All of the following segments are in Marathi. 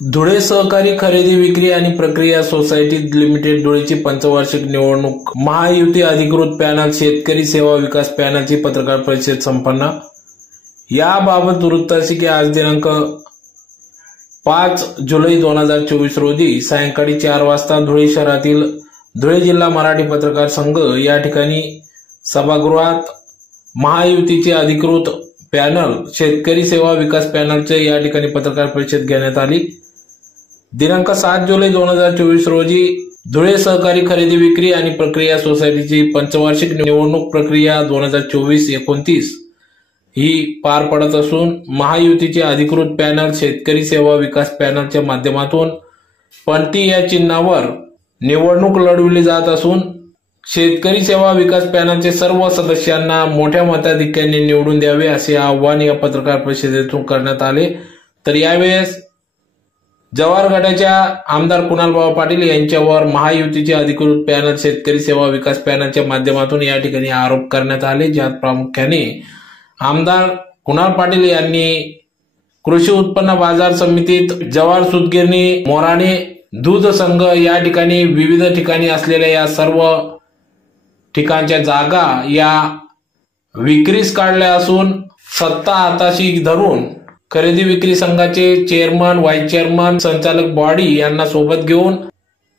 धुळे सहकारी खरेदी विक्री आणि प्रक्रिया सोसायटी लिमिटेड धुळेची पंचवार्षिक निवडणूक महायुती अधिकृत पॅनल शेतकरी सेवा विकास पॅनलची पत्रकार परिषद संपन्न। याबाबत वृत्ताची की आज दिनांक 5 जुलै 2024 रोजी सायंकाळी 4 वाजता धुळे शहरातील धुळे जिल्हा मराठी पत्रकार संघ या ठिकाणी सभागृहात महायुतीचे अधिकृत पॅनल शेतकरी सेवा विकास पॅनलचे या ठिकाणी पत्रकार परिषद घेण्यात आली। दिनांक 7 जुलै 2024 रोजी धुळे सहकारी खरेदी विक्री आणि प्रक्रिया सोसायटीची पंचवार्षिक निवडणूक प्रक्रिया 2024-29 ही पार पडत असून महायुतीचे अधिकृत पॅनल शेतकरी सेवा विकास पॅनलच्या माध्यमातून पंटी या चिन्हावर निवडणूक लढवली जात असून शेतकरी सेवा विकास पॅनलचे सर्व सदस्यांना मोठ्या मताधिक्याने निवडून द्यावे असे आवाहन या पत्रकार परिषदेतून करण्यात आले। तर यावेळेस जवाहर गटाच्या आमदार कुणालबाबा पाटील यांच्यावर महायुतीचे अधिकृत पॅनल शेतकरी सेवा विकास पॅनलच्या माध्यमातून या ठिकाणी आरोप करण्यात आले, ज्यात प्रामुख्याने आमदार कुणाल पाटील यांनी कृषी उत्पन्न बाजार समितीत जवाहर सूतगिरणी मोराणे दूध संघ या ठिकाणी विविध ठिकाणी असलेल्या या सर्व ठिकाणच्या जागा या विक्रीस काढल्या असून सत्ता हाताशी धरून खरेदी विक्री संघाचे चेअरमन, व्हाईस चेअरमन, संचालक बॉडी यांना सोबत घेऊन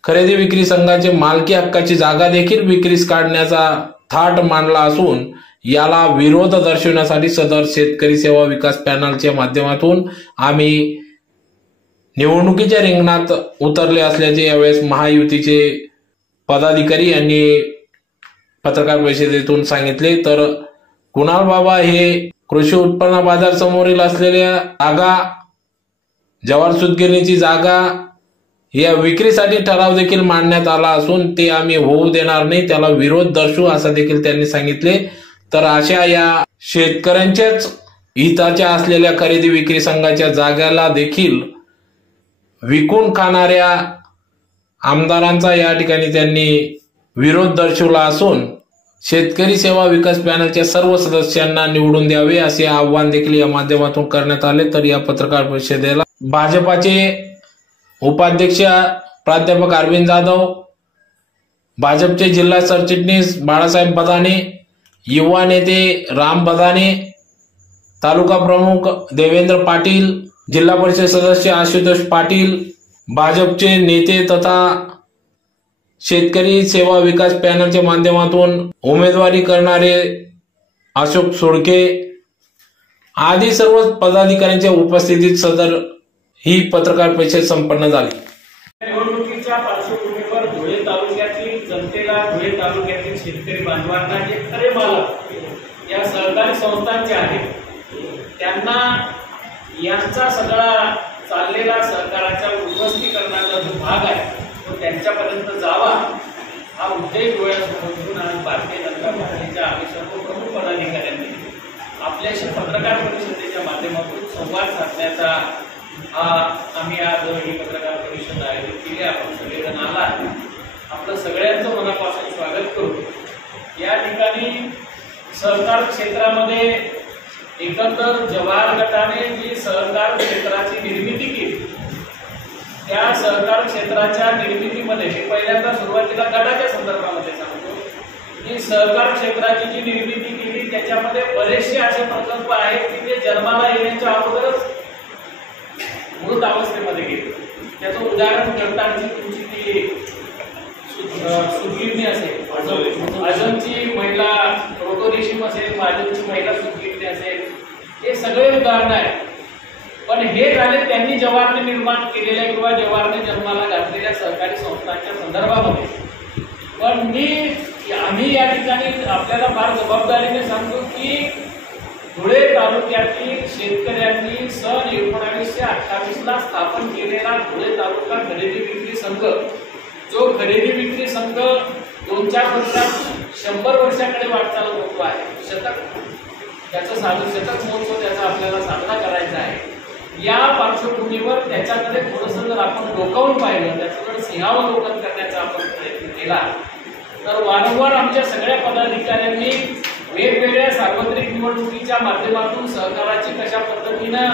खरेदी विक्री संघाचे मालकी हक्काची जागा देखील विक्रीस काढण्याचा थाट मांडला असून याला विरोध दर्शवण्यासाठी सदर शेतकरी सेवा विकास पॅनलच्या माध्यमातून आम्ही निवडणुकीच्या रिंगणात उतरले असल्याचे यावेळेस महायुतीचे पदाधिकारी यांनी पत्रकार परिषदेतून सांगितले। तर कुणाल बाबा हे कृषी उत्पन्न बाजार समोरील असलेल्या जागा जवाहर सूतगिरणीची जागा या विक्रीसाठी ठराव देखील मांडण्यात आला असून ते आम्ही होऊ देणार नाही, त्याला विरोध दर्शवू असं देखील त्यांनी सांगितले। तर अशा या शेतकऱ्यांच्याच हिताच्या असलेल्या खरेदी विक्री संघाच्या जागाला देखील विकून खाणाऱ्या आमदारांचा या ठिकाणी त्यांनी विरोध दर्शवला असून शेतकरी सेवा विकास पॅनलच्या सर्व सदस्यांना निवडून द्यावे असे आवाहन देखील या माध्यमातून करण्यात आले। तर या पत्रकार परिषदेला भाजपाचे उपाध्यक्ष प्राध्यापक अरविंद जाधव, भाजपचे जिल्हा सरचिटणीस बाळासाहेब बदाने, युवा नेते राम बदाने, तालुका प्रमुख देवेंद्र पाटील, जिल्हा परिषद सदस्य आशुतोष पाटील, भाजपचे नेते तथा शेतकरी सेवा विकास पॅनलच्या माध्यमातून उमेदवारी करणारे अशोक सोडके आदी सर्व पदाधिकाऱ्यांच्या उपस्थितीत सदर ही पत्रकार परिषद संपन्न झाली। निवडणुकीच्या पार्श्वभूमीवर धुळे तालुक्यातील जनतेला, धुळे तालुक्यातील शेतकरी बांधवांना जे खरे मालक या सहकारी संस्थांचे आहेत त्यांना यांचा सगळा चाललेला सहकाराच्या उद्ध्वस्तीकरणाचा जो भाग आहे तो त्यांच्यापर्यंत जावा हा उद्देश डोळ्यासमोर घेऊन आणि भारतीय जनता पार्टीच्या आम्ही सर्व प्रमुख पदाधिकाऱ्यांनी आपल्याशी पत्रकार परिषदेच्या माध्यमातून संवाद साधण्याचा आम्ही आज ही पत्रकार परिषद आयोजित केली। आपण सगळेजण आला, आपलं सगळ्यांचं मनापासून स्वागत करू। या ठिकाणी सहकार क्षेत्रामध्ये एकंदर जवाहर गटाने जी सहकार क्षेत्राची निर्मिती केली त्या सहकार क्षेत्राच्या निर्मितीमध्ये मी पहिल्यांदा सुरुवातीला गटाच्या संदर्भामध्ये सांगतो की सहकार क्षेत्राची जी निर्मिती केली त्याच्यामध्ये बरेचसे असे प्रकल्प आहेत की ते जन्माला येण्याच्या अगोदरच मृत अवस्थेमध्ये गेले। त्याचं उदाहरण करताना तुमची ती सूतगिरणी असेल, आजमची महिला रोटोरेशीम असेल, भाजपची महिला सूतगिरणी असेल, हे सगळे उदाहरण आहेत। पण हे झाले त्यांनी जवाहरने निर्माण केलेल्या किंवा जवाहरने जन्माला घातलेल्या सहकारी संस्थांच्या संदर्भामध्ये। पण आम्ही या ठिकाणी आपल्याला फार जबाबदारीने सांगतो की धुळे तालुक्यातील शेतकऱ्यांनी सन 1928ला स्थापन केलेला धुळे तालुका खरेदी विक्री संघ, जो खरेदी विक्री संघ 2-4 वर्षात 100 वर्षाकडे वाटचाल होतो आहे, त्याचं शतक महोत्सव त्याचा आपल्याला साजरा करायचा आहे। या पार्श्वभूमीवर त्याच्याकडे थोडंसं जर आपण डोकावून पाहिलं, त्याच्याकडे सिंहावलोकन करण्याचा आपण प्रयत्न केला तर वारंवार आमच्या सगळ्या पदाधिकाऱ्यांनी वेगवेगळ्या सार्वत्रिक निवडणुकीच्या माध्यमातून सहकाराची कशा पद्धतीनं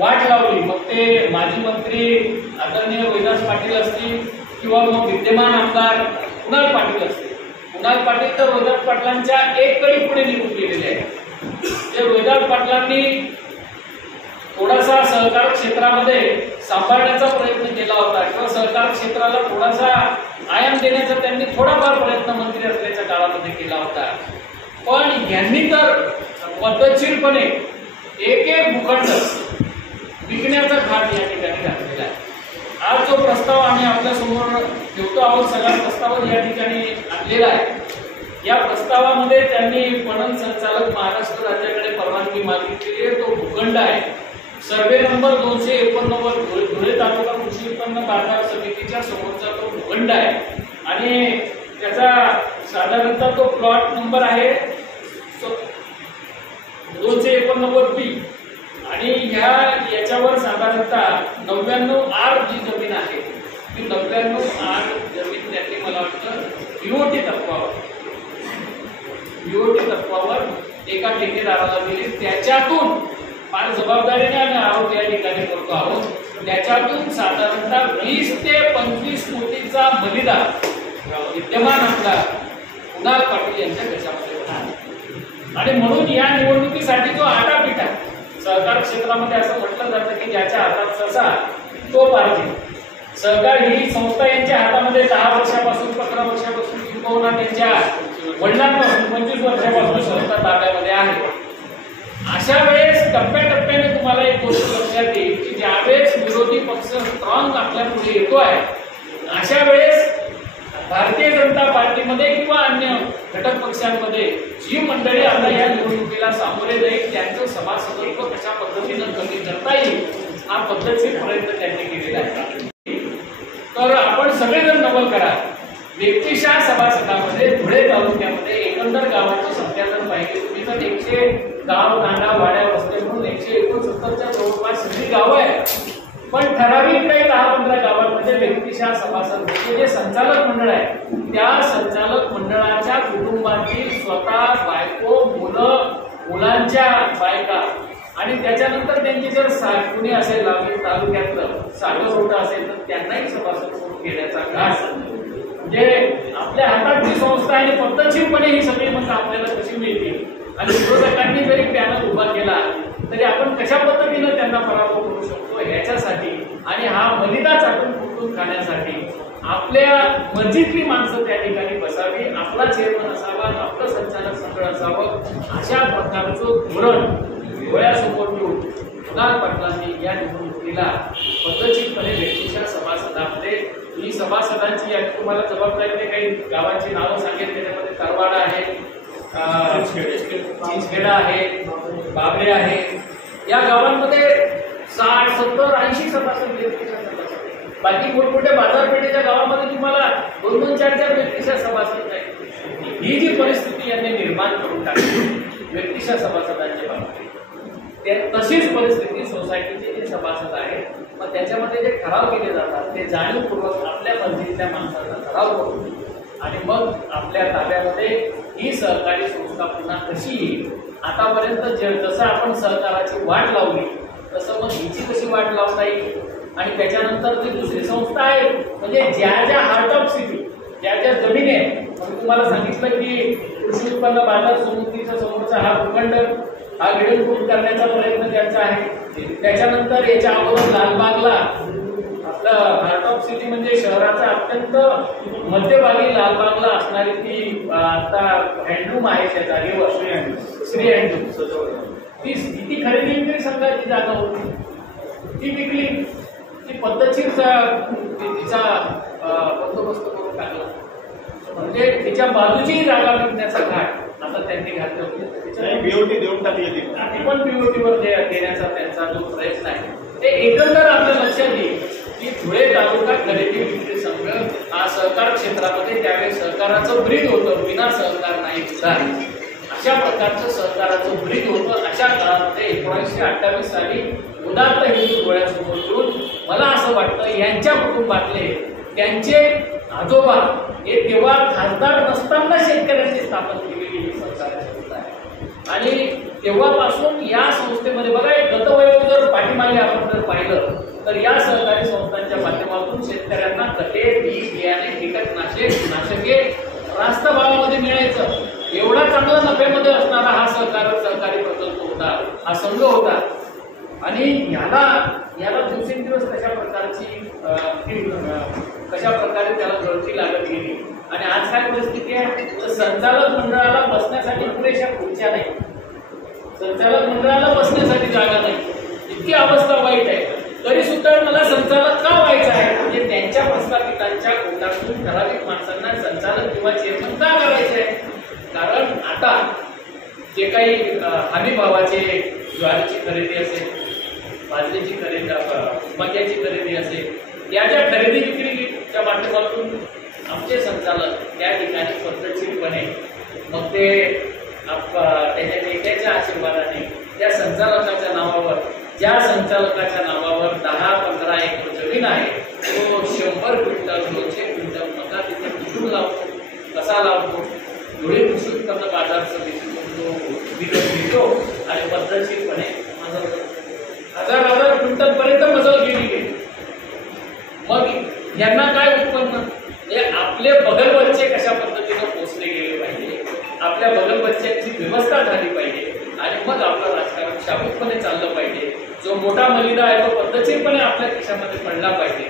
वाट लावली, मग ते माजी मंत्री आदरणीय वैदास पाटील असतील किंवा मग विद्यमान आमदार कुणाल पाटील असतील. कुणाल पाटील तर वैदास पाटलांच्या एक कडी पुढे निघून गेलेले आहे. जे वैदास पाटलांनी थोडासा सहकार क्षेत्रामध्ये सांभाळण्याचा प्रयत्न केला होता किंवा सहकार क्षेत्राला थोडासा आयाम देण्याचा त्यांनी थोडाफार प्रयत्न मंत्री असल्याच्या काळामध्ये केला होता. पण यांनी तर पद्धतशीरपणे एक एक भूखंड विकण्याचा घाट या ठिकाणी घातलेला आहे. आज जो प्रस्ताव आम्ही आपल्या समोर ठेवतो आहोत, सगळा प्रस्ताव या ठिकाणी आणलेला आहे. या प्रस्तावामध्ये त्यांनी पणन संचालक महाराष्ट्र राज्याकडे परवानगी मागितलेली आहे. तो भूखंड आहे सर्वे नंबर 289 धुळे तालुका कृषी उत्पन्न बाजार समितीच्या समोरचा तो भूखंड आहे आणि त्याचा साधारणतः तो प्लॉट नंबर आहे 289B आणि याच्यावर साधारणतः 99R जी जमीन आहे ती 99R जमीन त्यांनी मला वाटतं बीओटी तत्वावर एका ठेकेदाराला दिली. त्याच्यातून फार जबाबदारीने आम्ही आरोप या ठिकाणी करतो आहोत. त्याच्यातून साधारणतः 20 ते 25 कोटीचा बलिदान विद्यमान आमदार कुणाल पाटील यांच्या देशामध्ये होता. आणि म्हणून या निवडणुकीसाठी जो आटापिटा सहकार क्षेत्रामध्ये असं म्हटलं जातं की ज्याच्या हातात ससा तो पाहिजे. सहकार ही संस्था यांच्या हातामध्ये 10 वर्षापासून 15 वर्षापासून किंबहुना त्यांच्या वडिलांपासून 25 वर्षापासून संस्था ताब्यामध्ये आहे. अशा वेळेस टप्प्याटप्प्याने तुम्हाला एक गोष्ट लक्षात येईल की ज्यावेळेस विरोधी पक्ष स्ट्रॉंग आपल्या पुढे येतो आहे अशा वेळेस भारतीय जनता पार्टीमध्ये किंवा अन्य घटक पक्षांमध्ये जी मंडळी आता या निवडणुकीला सामोरे जाईल त्यांचं सभासदत्व कशा पद्धतीनं कमी करता येईल हा पद्धतशीर प्रयत्न त्यांनी केलेला आहे. तर आपण सगळेजण नमन करा. व्यक्तिशः सभासदामध्ये धुळे तालुक्यामध्ये एकंदर गावांची संख्या जर पाहिली तुम्ही तर 100 गाव तांडा वाड्या वस्त्या म्हणून 169च्या जवळपास सगळी गावं आहेत. पण ठराविक काही 10-15 गावांमध्ये व्यक्तिशः सभासद जे संचालक मंडळ आहे त्या संचालक मंडळाच्या कुटुंबातील स्वतः बायको मुलांच्या बायका आणि त्याच्यानंतर त्यांची जर कुणी असेल तालुक्यातलं साखर असेल तर त्यांनाही सभासद म्हणून घेण्याचा घास म्हणजे आपल्या हातात जी संस्था आहे पद्धतशीरपणे ही सगळी मतं आपल्याला कशी मिळतील आणि विरोधकांनी जरी पॅनल उभा केला तरी आपण कशा पद्धतीनं त्यांना पराभव करू शकतो याच्यासाठी आणि हा मलिदा चाटून फुटून खाण्यासाठी आपल्या मर्जीतली माणसं त्या ठिकाणी बसावी, आपला चेअरमन असावा, आपलं संचालक मंडळ असावं अशा प्रकारचं धोरण डोळ्यासमोर ठेवून कुणाल पाटलांनी या निवडणुकीला पद्धतशीरपणे व्यक्तीच्या सभासदामध्ये ही सभासदांची यादी तुम्हाला जबाबदारीने काही गावांची नावं सांगेल. त्याच्यामध्ये करवाडा आहे, चिंचखेडा आहे, बाबरे आहे. या गावांमध्ये 60, 70, 80 सभासद व्यक्तीच्या सभासद. बाकी मोठमोठ्या बाजारपेठेच्या गावामध्ये तुम्हाला 2-2, 4-4 व्यक्तीच्या सभासद नाही. ही जी परिस्थिती यांनी निर्माण करून टाकली व्यक्तीच्या सभासदांच्या बाबतीत तशीच परिस्थिती सोसायटीचे जे सभासद आहेत मग त्याच्यामध्ये जे ठराव केले जातात ते जाणीवपूर्वक आपल्या मर्जीतल्या माणसाचा ठराव करून आणि मग आपल्या ताब्यामध्ये ही सहकारी संस्था पुन्हा कशी येईल. आतापर्यंत जसं आपण सहकाराची वाट लावली तसं मग हिची कशी वाट लावता येईल आणि त्याच्यानंतर जी दुसरी संस्था आहे म्हणजे ज्या हार्ट ऑफ सिटी ज्या जमिनी आहेत तुम्हाला सांगितलं की कृषी उत्पन्न बाजार समितीच्या समोरचा हा भूखंड हा गिळंकृत करण्याचा प्रयत्न त्यांचा आहे. त्याच्यानंतर याच्या अगोदर लालबागला आपलं हार्ट ऑफ सिटी म्हणजे शहराचा अत्यंत मध्यभागी लालबागला असणारी ती आता हँडलूम आहे त्या जागेवर श्री हँडलूम ती खरेदी विक्री संघाची जागा होती ती विकली. ती पद्धतशीर तिचा बंदोबस्त करून टाकला म्हणजे तिच्या बाजूची जागा विकण्याचा घाट आता त्यांनी घातले होते. बीओटी देऊन टाकली ती पण बीओटीवर देण्याचा त्यांचा जो प्रयत्न आहे ते एकंदर आपल्या लक्षात येईल की धुळे तालुका खरेदी विक्री संघ हा सहकार क्षेत्रामध्ये त्यावेळेस सहकाराचं ब्रीद होतं. विना सहकार नाही विचार अशा प्रकारचं सहकाराचं ब्रीद होतं. अशा काळामध्ये 1928 साली उदात्त हिंदू डोळ्यासमोर ठेवून मला असं वाटतं यांच्या कुटुंबातले त्यांचे आजोबा हे तेव्हा खासदार नसताना शेतकऱ्यांची स्थापन केलेली ही सहकारी संस्था आहे आणि तेव्हापासून या संस्थेमध्ये बघा एक गतवैभव जर पाठीमागे आपण पाहिलं तर या सहकारी संस्थांच्या माध्यमातून शेतकऱ्यांना खते, बी बियाणे, कीटकनाशके रास्त भावामध्ये मिळायचं, एवढा चांगला नफ्यामध्ये असणारा हा सहकारी प्रकल्प होता, हा संघ होता. आणि याला दिवसेंदिवस कशा प्रकारे त्याला गळती लागत गेली. आणि आज काय परिस्थिती आहे, तर संचालक मंडळाला बसण्यासाठी पुरेशा खुर्च्या नाही, संचालक मंडळाला बसण्यासाठी जागा नाही, इतकी अवस्था वाईट आहे. तरी सुद्धा मला संचालक का व्हायचं आहे, म्हणजे त्यांच्या प्रस्थापितांच्या कोटातून ठराविक माणसांना संचालक किंवा चेअरमन का करायचे आहे. कारण आता जे काही हमी भावाचे ज्वारीची खरेदी असेल, बाजरीची खरेदी, मक्याची खरेदी असेल, या ज्या खरेदी विक्रीच्या माध्यमातून आमचे संचालक त्या ठिकाणी पद्धतशीरपणे मग ते त्याच्या नेत्याच्या आशीर्वादाने त्या संचालकाच्या नावावर, ज्या संचालकाच्या नावावर 10-15 एकर जमीन आहे, तो 100 क्विंटल 200 क्विंटल मका तिथे कुठून लावतो, कसा लावतो, धुळे कृषी उत्पन्न बाजार समितीतून तो विकत घेतो आणि पद्धतशीरपणे हजार क्विंटल पर्यंत मजल गेली. मग यांना काय उत्पन्न, हे आपले बगलबच्चे कशा पद्धतीने पोचले गेले पाहिजे, आपल्या बगलबच्च्यांची व्यवस्था झाली पाहिजे आणि मग आपलं राजकारण शाबूतपणे चाललं पाहिजे. जो मोठा मलिदा आहे तो पद्धतशीरपणे आपल्या खिशामध्ये पडला पाहिजे,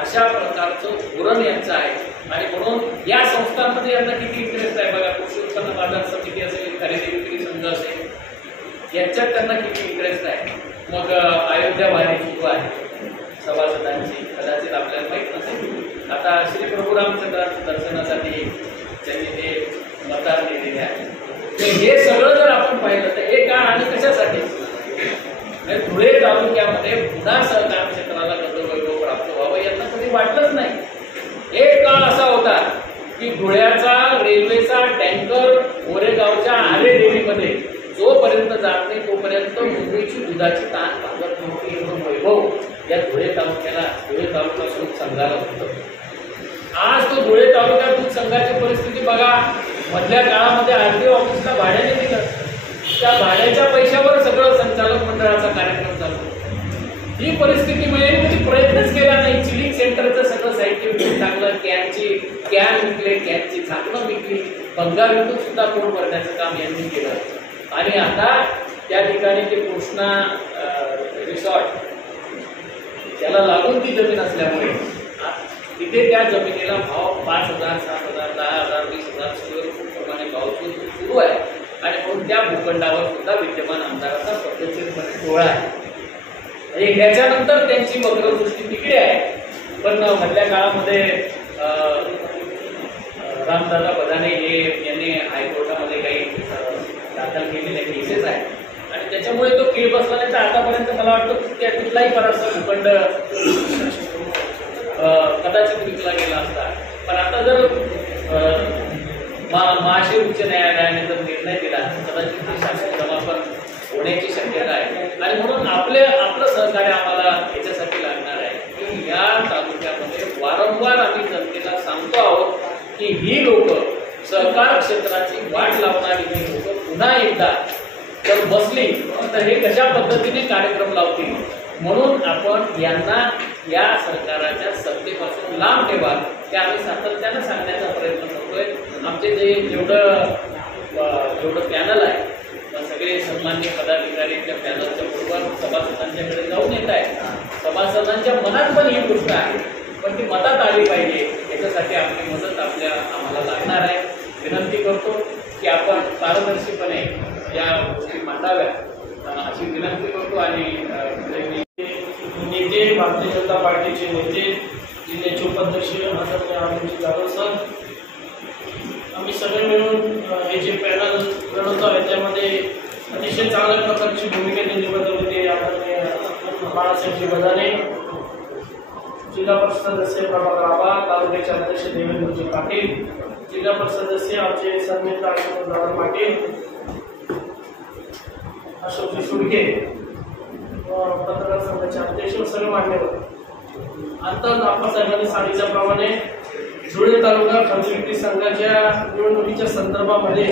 अशा प्रकारचं धोरण यांचं आहे. आणि म्हणून या संस्थांमध्ये यांना किती इंटरेस्ट आहे बघा. कृषी उत्पन्न बाजार समिती असेल, खरेदी विक्री संघ असेल, यांच्यात त्यांना किती इंटरेस्ट आहे. मग अयोध्या वारी सुरू आहे सभासदांची, कदाचित आपल्याला माहीत नसेल. आता श्री प्रभू रामचंद्रांच्या दर्शनासाठी त्यांनी ते मतदार दिलेले आहे. हे सगळं जर आपण पाहिलं तर हे का आणि कशासाठी, धुळे तालुक्यामध्ये पुन्हा सहकार क्षेत्राला गतवैभव प्राप्त व्हावं यांना कधी वाटलंच नाही. एक काळ असा होता की धुळ्याचा रेल्वेचा टँकर गोरेगावच्या आरे डेअरीमध्ये जोपर्यंत जात नाही तोपर्यंत मुंबईची दुधाची ताण भागत नव्हती. एवढं वैभव या धुळे तालुका दूध संघाला होतं. आज तो धुळे तालुका दूध संघाची परिस्थिती बघा. मधल्या काळामध्ये आरटीओ ऑफिसला भाड्याने दिलं, त्या भाड्याच्या पैशावर सगळं संचालक मंडळाचा कार्यक्रम चालतो. ही परिस्थिती म्हणजे प्रयत्नच केला नाही. चिलिंग सेंटरचं सगळं साहित्य विकून टाकलं, कॅन विकले, कॅनची झाकणं विकली, भंगार विकून सुद्धा पोट भरण्याचं काम यांनी केलं. आणि आता त्या ठिकाणी ते कृष्णा रिसॉर्ट त्याला लागून ती जमीन असल्यामुळे तिथे त्या जमिनीला भाव 5,000, 7,000, 10,000, 20,000 स्क्वेअर फूट प्रमाणे भाव सुरू आहे. आणि म्हणून त्या भूखंडावर सुद्धा विद्यमान आमदाराचा पद्धतशीरपणे डोळा आहे. याच्यानंतर त्यांची वक्रदृष्टी तिकडे आहे. पण मधल्या काळामध्ये रामदादा बदाने यांनी हायकोर्टामध्ये काही दाखल केलेले केसेस आहेत आणि त्याच्यामुळे तो कीड बसला नाही. तर आतापर्यंत मला वाटतं की कुठलाही बराचसा भूखंड कदाचित विकला गेला असता. पण आता जर महाराष्ट्र उच्च न्यायालयाने जर निर्णय दिला कदाचित ते शासन समापन होण्याची शक्यता आहे. आणि म्हणून आपलं सहकार्य आम्हाला याच्यासाठी लागणार आहे की या तालुक्यामध्ये वारंवार आम्ही जनतेला सांगतो आहोत की ही लोक सहकार क्षेत्राची वाट लावणारी ही लोक पुन्हा एकदा जर बसली तर हे कशा पद्धतीने कार्यक्रम लावतील. म्हणून आपण यांना या सरकाराच्या सत्तेपासून लांब ठेवा ते आम्ही सातत्यानं सांगण्याचा प्रयत्न करतोय. आमचे जे जेवढं पॅनल आहे सगळे सन्मान्य पदाधिकारी त्या पॅनलच्या बरोबर सभासदांच्याकडे जाऊन येत आहेत. सभासदांच्या मनात पण ही गोष्ट आहे पण ती मतात आली पाहिजे. याच्यासाठी आपली मदत आम्हाला लागणार आहे. विनंती करतो की आपण पारदर्शीपणे या गोष्टी मांडाव्यात अशी विनंती करतो. आणि नेते भारतीय जनता पार्टीचे नेते जिल्ह्याचे उपाध्यक्ष आदरणीय आमचे जाधव सर, आम्ही सगळे मिळून हे जे पॅनल लढवतो आहे त्यामध्ये अतिशय चांगल्या प्रकारची भूमिका त्यांनी बजावली. आदरणीय बाळासाहेबजी बदाने, जिल्हा परिषद सदस्य प्रभाकर आबा, तालुक्याचे अध्यक्ष देवेंद्रजी पाटील, जिल्हा परिषद सदस्य आमचे सन्मित्र अशोक पाटील, अशोकजी सुडके, पत्रकार संघाचे अध्यक्ष सर्व मान्यवर. आता आप्पासाहेबांनी सांगितल्याप्रमाणे धुळे तालुका खरेदी विक्री संघाच्या निवडणुकीच्या संदर्भामध्ये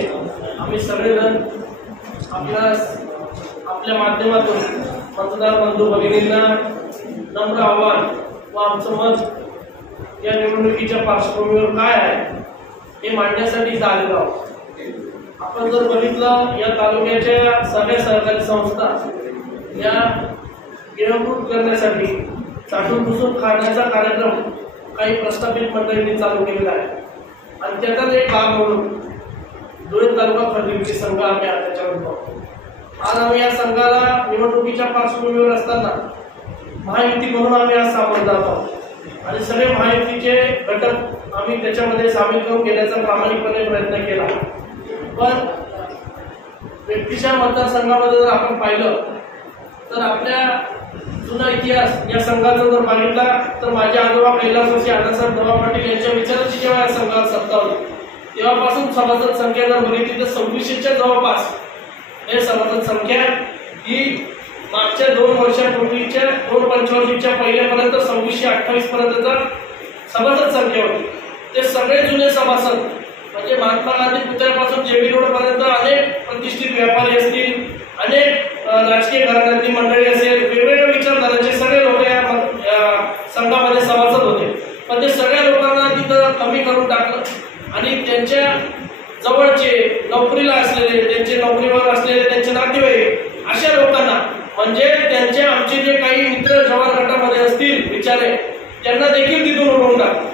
आम्ही सगळेजण आपल्या माध्यमातून मतदार बंधू भगिनींना नम्र आव्हान व आमचं मत या निवडणुकीच्या पार्श्वभूमीवर काय आहे हे मांडण्यासाठी आलेलो आहोत. आपण जर बघितलं या तालुक्याच्या सगळ्या सहकारी संस्था या गिळंकृत करण्यासाठी चाटून पुसून खाण्याचा कार्यक्रम काही प्रस्थापित मंडळींनी चालू केलेला आहे आणि त्याचाच एक भाग म्हणून धुळे तालुका खरेदी विक्री संघ आम्ही त्याच्यावर बघतो. आज आम्ही या संघाला निवडणुकीच्या पार्श्वभूमीवर असताना महायुती म्हणून आम्ही आज सामोरं जात आहोत आणि सगळे महायुतीचे घटक आम्ही त्याच्यामध्ये सामील करून घेण्याचा प्रामाणिकपणे प्रयत्न केला. पण व्यक्तीच्या मतदारसंघामध्ये जर आपण पाहिलं तर आपल्या जुना इतिहास या संघाचा जर बघितला तर माझे आजोबा कैलासवासी अण्णासाहेब दवा पाटील यांच्या विचाराची जेव्हा या संघात सत्ता होती तेव्हापासून सभासद संख्या जर बघितली तर 2600च्या जवळपास हे सभासद संख्या ही मागच्या 2 वर्षापूर्वीच्या 2 पंचवार्षिकच्या पहिल्यापर्यंत 2628 पर्यंतचा सभासद संख्या होती. ते सगळे जुने सभासद म्हणजे महात्मा गांधी पुतळ्यापासून जेबी रोड पर्यंत अनेक प्रतिष्ठित व्यापारी असतील, अनेक राजकीय घराण्यातली मंडळी असेल, वेगवेगळ्या विचारधारांचे सगळे लोक या संघामध्ये सभासद होते. पण ते सगळ्या लोकांना तिथं कमी करून टाकलं आणि त्यांच्या जवळचे नोकरीला असलेले, त्यांचे नोकरीवर असलेले त्यांचे नातेवाईक अशा लोकांना म्हणजे त्यांचे आमचे जे काही मित्र जवाहर गटामध्ये असतील विचारे त्यांना देखील तिथून उडवून टाकलं.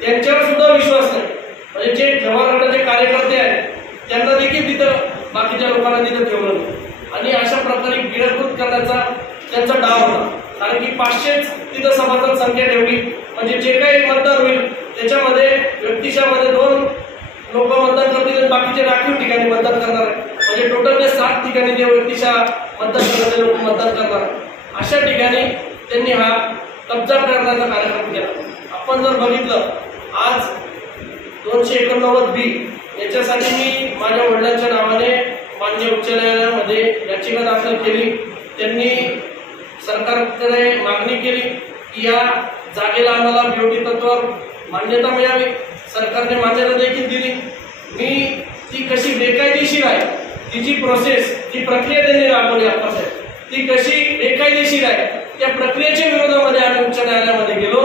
त्यांच्यावर सुद्धा विश्वास नाही. म्हणजे जे जवाहर गटाचे कार्यकर्ते आहेत त्यांना देखील तिथं बाकीच्या लोकांना तिथं ठेवलं आणि अशा प्रकारे गिळंकृत करण्याचा त्यांचा डाव होता. कारण की 500च तिथं सभासद संख्या ठेवली म्हणजे जे काही मतदार होईल त्याच्यामध्ये व्यक्तिशामध्ये 2 लोक मतदान करतील आणि बाकीचे राखीव ठिकाणी मतदान करणार आहे. म्हणजे टोटल ते 7 ठिकाणी ते व्यक्तिशा मतदान करणारे लोक मतदान करणार. अशा ठिकाणी त्यांनी हा कब्जा करण्याचा कार्यक्रम केला. आपण जर बघितलं आज 289B याच्यासाठी मी माझ्या वडिलांच्या नावाने मान्य उच्च न्यायालयामध्ये याचिका दाखल केली. त्यांनी सरकारकडे मागणी केली की या जागेला आम्हाला बीओटी तत्वावर मान्यता मिळावी. सरकारने मान्यता देखील दिली. मी ती कशी बेकायदेशीर आहे तिची प्रोसेस, ती प्रक्रिया त्यांनी राबवली आत्तासाहेब, ती कशी बेकायदेशीर आहे त्या प्रक्रियेच्या विरोधामध्ये आम्ही उच्च न्यायालयामध्ये गेलो.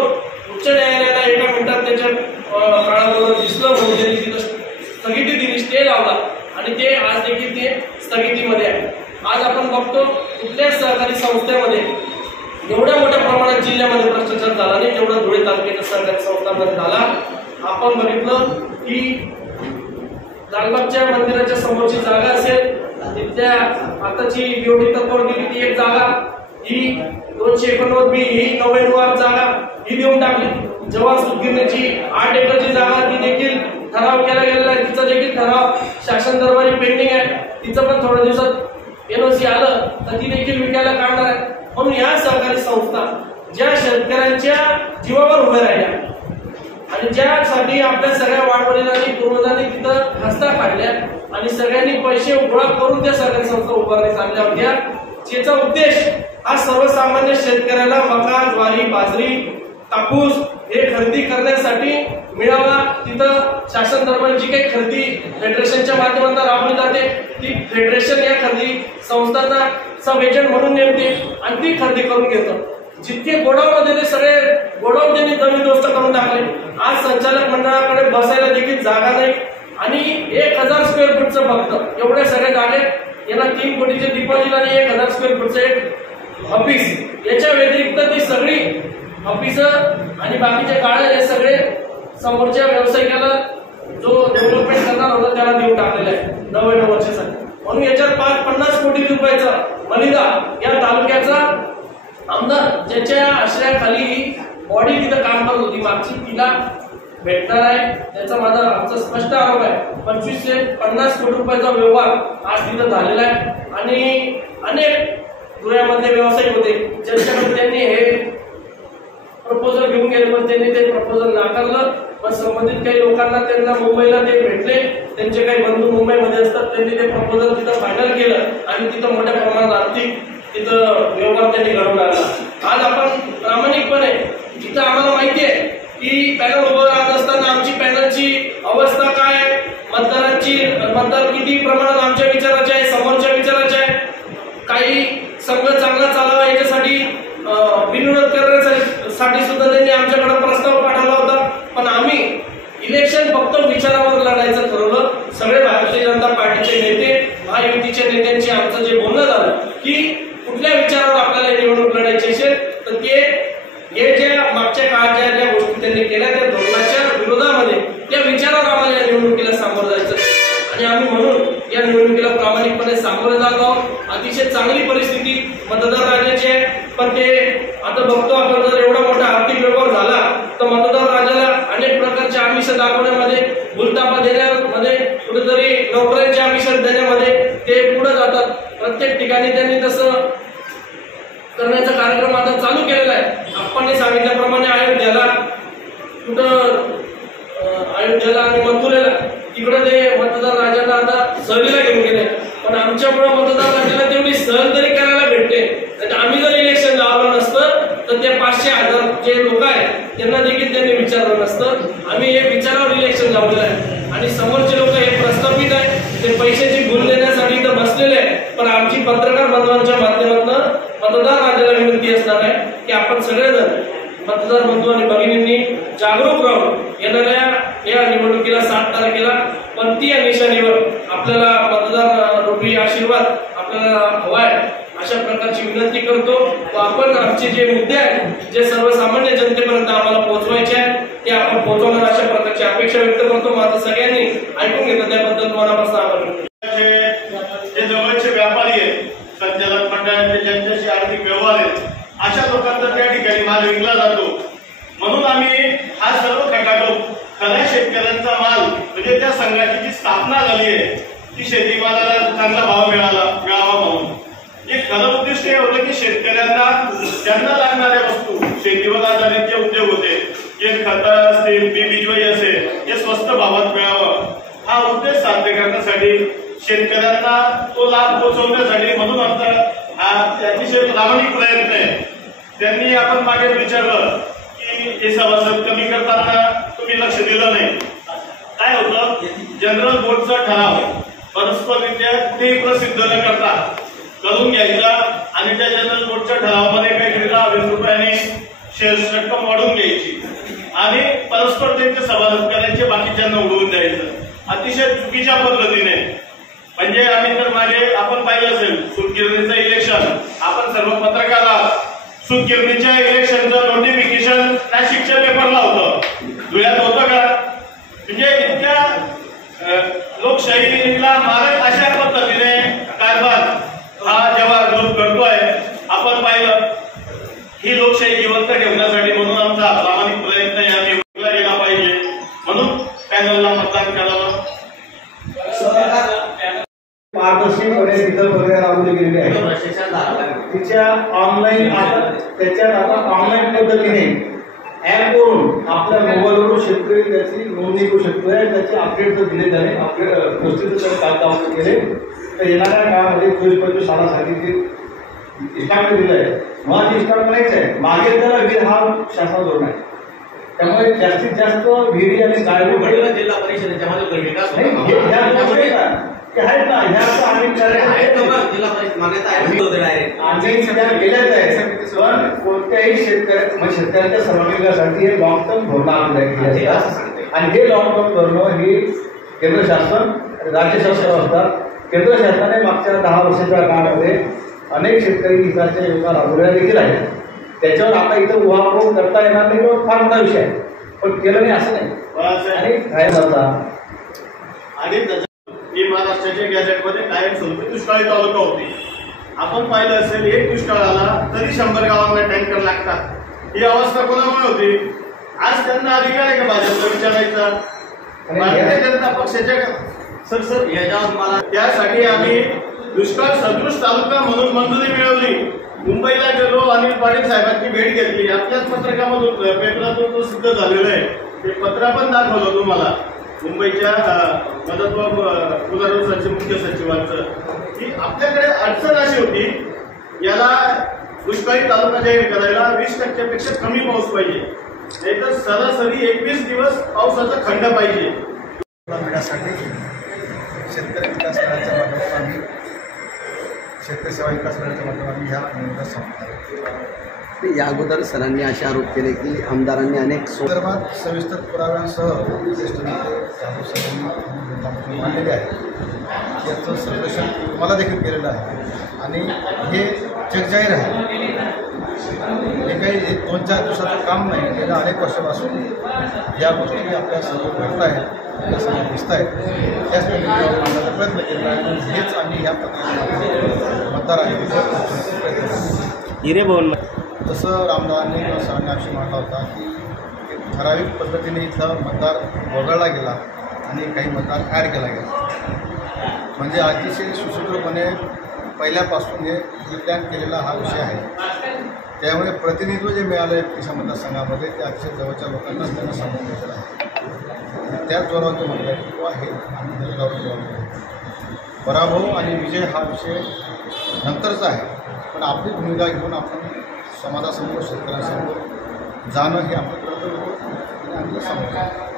उच्च न्यायालयाला एका मिनिटात त्याच्या काळाबरोबर दिसलं म्हणून त्यांनी तिथं स्थगिती दिली, स्टे लावला आणि ते आज देखील ते स्थगितीमध्ये आहे. आज आपण बघतो कुठल्याच सहकारी संस्थेमध्ये एवढ्या मोठ्या प्रमाणात जिल्ह्यामध्ये भ्रष्टाचार झाला नाही जेवढा धुळे तालुक्याच्या सहकारी संस्थांमध्ये झाला. आपण बघितलं की लालबागच्या मंदिराच्या समोरची जागा असेल तिथल्या आताची बीओटी तत्वावर दिली ती एक जागा, ही 289B ही 99 जागा ही देऊन टाकली. जव्हार सुतगिरणीची 8 एकरची जागा ती देखील ठराव केला गेलेला आहे. तिचा देखील ठराव शासन दरबारी पेंडिंग आहे. तिचं पण थोड्या दिवसात NOC आलं तर ती देखील विकायला काढणार आहे. म्हणून या सहकारी संस्था ज्या शेतकऱ्यांच्या जीवावर उभ्या राहिल्या आणि ज्यासाठी आपल्या सगळ्या वाडवडिलांनी पूर्वजांनी तिथं हस्ता काढल्या आणि सगळ्यांनी पैसे गोळा करून त्या सहकारी संस्था उभारण्यास आणल्या होत्या, ज्याचा उद्देश हा सर्वसामान्य शेतकऱ्याला मका, ज्वारी, बाजरी, कापूस हे खरेदी करण्यासाठी मिळावा. तिथं शासन दरबारी जी काही खरेदी फेडरेशनच्या माध्यमातून राबवली जाते ती फेडरेशन या खरेदी संस्थांना सब एजंट म्हणून नेमते आणि ती खरेदी करून घेतं. जितके गोडाऊन होते ते सगळे गोडाऊन त्यांनी जमीनदोस्त करून टाकले. आज संचालक मंडळाकडे बसायला देखील जागा नाही आणि 1000 स्क्वेअर फूटचं फक्त एवढ्या सगळ्या जागेत यांना 3 कोटीचे डिपॉझिट आणि 1000 स्क्वेअर फूटचं एक ऑफिस, याच्या व्यतिरिक्त ती सगळी ऑफिस आणि बाकीचे गाळे हे सगळे समोरच्या व्यावसायिकाला जो डेव्हलपमेंट करणार होता त्याला देऊन टाकलेला आहे 99 वर्षासाठी. म्हणून याच्यात 50 कोटी रुपयाचा मलिदा या तालुक्याचा आमदार ज्याच्या आश्रयाखाली बॉडी तिथं काम करत होती मागची तिला भेटणार आहे, त्याचा माझा आमचा स्पष्ट आरोप आहे. 25 ते 50 कोटी रुपयाचा व्यवहार आज तिथं झालेला आहे आणि अनेक धुळ्यामधले व्यावसायिक होते ज्यांच्याकडे त्यांनी हे प्रपोजल घेऊन गेले पण त्यांनी ते प्रपोजल नाकारलं. पण संबंधित काही लोकांना त्यांना मुंबईला ते भेटले, त्यांचे काही बंधू मुंबईमध्ये असतात, त्यांनी ते प्रपोजल तिथं फायनल केलं आणि तिथं मोठ्या प्रमाणात आर्थिक तिथं व्यवहार त्यांनी घडवून आणला. आज आपण प्रामाणिकपणे जिथं आम्हाला माहिती आहे की पॅनल उभं राहत असताना आमची पॅनलची अवस्था काय, मतदार किती प्रमाणात आमच्या विचाराचे आहे, समोरच्या विचाराचे आहे, काही संघ चांगला चालावा याच्यासाठी बिनविरोध लढायचे असेल तर ते हे जे मागच्या काळात ज्या गोष्टी त्यांनी केल्या त्या धोरणाच्या विरोधामध्ये त्या विचारावर आम्हाला या निवडणुकीला सामोरं जायचं आणि आम्ही म्हणून या निवडणुकीला प्रामाणिकपणे सामोरं जात आहोत। अतिशय चांगली परिस्थिती मतदार राजाची आहे, पण ते आता बघतो आपण जर एवढा मोठा आर्थिक व्यवहार झाला तर मतदार राजाला अनेक प्रकारचे आमिष दाखवण्यामध्ये, भूलतापा देण्यामध्ये, कुठेतरी नोकऱ्यांचे आमिष देण्यामध्ये ते पुढे जातात। प्रत्येक ठिकाणी त्यांनी तसं करण्याचा कार्यक्रम आता चालू केलेला आहे। आपण सांगितल्याप्रमाणे अयोध्येला आणि मथुरेला तिकडे ते मतदार राजांना आता सहलीला घेऊन गेले, पण आमच्यामुळे मतदार राजाला तेवढी सहल तरी करायला भेटते। आम्ही जर इलेक्शन लावलं नसतं तर ते 500,000 जे लोक आहेत त्यांना देखील त्यांनी विचारलं नसतं। आम्ही हे विचारावर इलेक्शन लावलेलं आहे आणि समोरचे लोक हे प्रस्थापित आहे, ते पैशाची भूल देण्यासाठी इथं बसलेले आहे। पण आमची पत्रकार बंधूंच्या माध्यमातून मतदार राजाला विनंती असणार आहे की आपण सगळेजण मतदार बंधू आणि भगिनींनी जागरूक राहून येणाऱ्या या निवडणुकीला 7 तारखेला पंथी या निशाणीवर आपल्याला मतदार रूपी आशीर्वाद आपल्याला हवाय अशा प्रकारची विनंती करतो व आपण आमचे जे मुद्दे आहेत जे सर्वसामान्य जनतेपर्यंत आम्हाला पोहोचवायचे आहेत ते आपण पोहोचवणार अशा प्रकारची अपेक्षा व्यक्त करतो। माझं सगळ्यांनी ऐकून घेतलं त्याबद्दल मनापासून आभार व्यक्त करतो। जे जवळचे व्यापारी आहेत, संचालक मंडळाचे ज्यांच्याशी आर्थिक व्यवहार आहेत, अशा लोकांचा त्या ठिकाणी माल विकला जातो। म्हणून आम्ही हा सर्व खटाटोप खऱ्या शेतकऱ्यांचा माल म्हणजे त्या संघाची जी स्थापना झाली आहे की शेतीमालाला चांगला भाव मिळावा म्हणून जे खरं उद्दिष्ट हे होतं की शेतकऱ्यांना त्यांना लागणाऱ्या वस्तू शेतीवर आधारित जे उद्योग होते, जे खतं असतील, बीजवाई असेल, हे स्वस्त भावात मिळावं हा उद्देश साध्य करण्यासाठी शेतकऱ्यांना तो लाभ पोहोचवण्यासाठी म्हणून आमचा हा अतिशय प्रामाणिक प्रयत्न आहे। त्यांनी आपण मागे विचारलं की हे सभासद कमी करताना तुम्ही लक्ष दिलं नाही। काय होतं, जनरल बोर्डचा ठराव परस्पररित्या कुठेही प्रसिद्ध न करता करून घ्यायचा आणि त्या जनरल बोर्डच्या ठरावामध्ये काही 20 रुपयांनी शेअर्स रक्कम वाढवून घ्यायची आणि परस्पर त्यांचे सभासद करायचे, बाकीच्यांना उडवून द्यायचं अतिशय चुकीच्या पद्धतीने। म्हणजे आम्ही तर मागे आपण पाहिलं असेल सूतगिरणीचं इलेक्शन, आपण सर्व पत्रकार आहात, सूतगिरणीच्या इलेक्शनचं नोटिफिकेशन नाशिकच्या पेपरला होतं, धुळ्यात होतं का? म्हणजे इतक्या लोकशाहीला मारक अशा पद्धतीने कारभार हा जेव्हा विरोध करतोय आपण पाहिलं, ही लोकशाही जिवंत ठेवण्यासाठी म्हणून आमचा प्रामाणिक प्रयत्न आहे, आम्ही विकला गेला पाहिजे म्हणून पॅनलला मतदान करावं। पारदर्शकपणे तिथं प्रक्रिया राबवली गेलेली आहे, तिच्या ऑनलाईन त्याच्यात आता ऑनलाईन पद्धतीने ऍप वरून आपल्या मोबाईलवरून शेतकरी त्याची नोंदणी करू शकतोय, त्याचे अपडेट जर दिले झाले, आपल्या गोष्टीचं कागद केले तर येणाऱ्या काळामध्ये 24-25 सालासाठी ते इस्टामेंट दिलं आहे। मुळात इस्टामेंट नाहीच आहे, मागे त्याला विहीर हा शासन धोरण आहे। त्यामुळे जास्तीत जास्त विहिरी आणि गाळी जिल्हा परिषदेच्या विकास आहेत ना, ह्या आम्ही जिल्हा परिषद मान्यता आहे, आम्ही त्या केल्याच आहे। पण कोणत्याही शेतकऱ्यांच्या सर्वांगीणासाठी हे लॉंग टर्म धोरणं आपल्याला आणि हे लॉंग टर्म धोरणं ही केंद्र शासन राज्य शासन असतात। केंद्र शासनाने मागच्या 10 वर्षाच्या काळामध्ये अनेक शेतकरी हिताच्या योजना राबवल्या देखील आहेत। त्याच्यावर आता इथं उहापोह करता येणार नाही, फार मोठा विषय आहे, पण केलं नाही असं नाही आणि खायचा आणि ही महाराष्ट्राच्या गॅजेटमध्ये कायमस्वरूपी दुष्काळी तालुका होती। आपण पाहिलं असेल, एक दुष्काळ आला तरी 100 गावांना टँकर लागतात। ही अवस्था कोणामुळे होती? आज त्यांना अधिकार आहे का भाजपला विचारायचा? भारतीय जनता पक्षाच्या सर याच्यावर मला त्यासाठी आम्ही दुष्काळ सदृश तालुका म्हणून मंजुरी मिळवली। मुंबईला गेलो, अनिल पाटील साहेबांची भेट घेतली, आपल्याच पत्रकामधून पेपरातून तो सिद्ध झालेलं आहे, ते पत्र पण दाखवलं तुम्हाला मुंबईच्या मदत व पुनर्वसनाचे मुख्य सचिवांचं की आपल्याकडे अडचण अशी होती, याला दुष्काळी तालुका जाहीर करायला 20% कमी पाऊस पाहिजे, नाहीतर सरासरी 21 दिवस पावसाचा खंड पाहिजे। मिळण्यासाठी शेतकरी विकास मेळाव्याच्या माध्यमातून आम्ही शेतकरी सेवा विकास मेळाव्याच्या माध्यमातून ह्या निवडणुका संपतात। या अगोदर सरांनी असे आरोप केले की आमदारांनी अनेक संदर्भात सविस्तर पुराव्यांसह ज्येष्ठ नेते जाधव साहेबांनी मांडलेले आहे। याचं सर्वेक्षण मला देखील केलेलं आहे आणि हे जगजाहीर आहे। हे काही 2-4 दिवसाचं काम नाही. गेल्या अनेक वर्षापासून या गोष्टी आपल्या समोर घडत आहेत, आपल्या समोर दिसत आहेत. त्याच मांडण्याचा प्रयत्न केला आहे आणि हेच आम्ही ह्या पत्राच्या मतदार हिरे बोल. जसं रामदासांनी किंवा सरांनी आक्षेप मांडला होता की ठराविक पद्धतीने इथं मतदार वगळला गेला आणि काही मतदार ॲड केला गेला. म्हणजे अतिशय सुसूत्रपणे पहिल्यापासून हे प्लॅन केलेला हा विषय आहे. त्यामुळे प्रतिनिधित्व जे मिळालं आहे तिशा मतदारसंघामध्ये ते अतिशय जवळच्या लोकांनाच त्यांना सांगून घेतलं आहे. त्याच जोरावर ते म्हटलं आहे किंवा हे आम्ही त्याच्या जोरावर पराभव आणि विजय हा विषय नंतरचा आहे. पण आपली भूमिका घेऊन आपण समाजासमोर शेतकऱ्यांसमोर जाणं हे आपलं कर्तव्य होतं आणि आम्ही समोर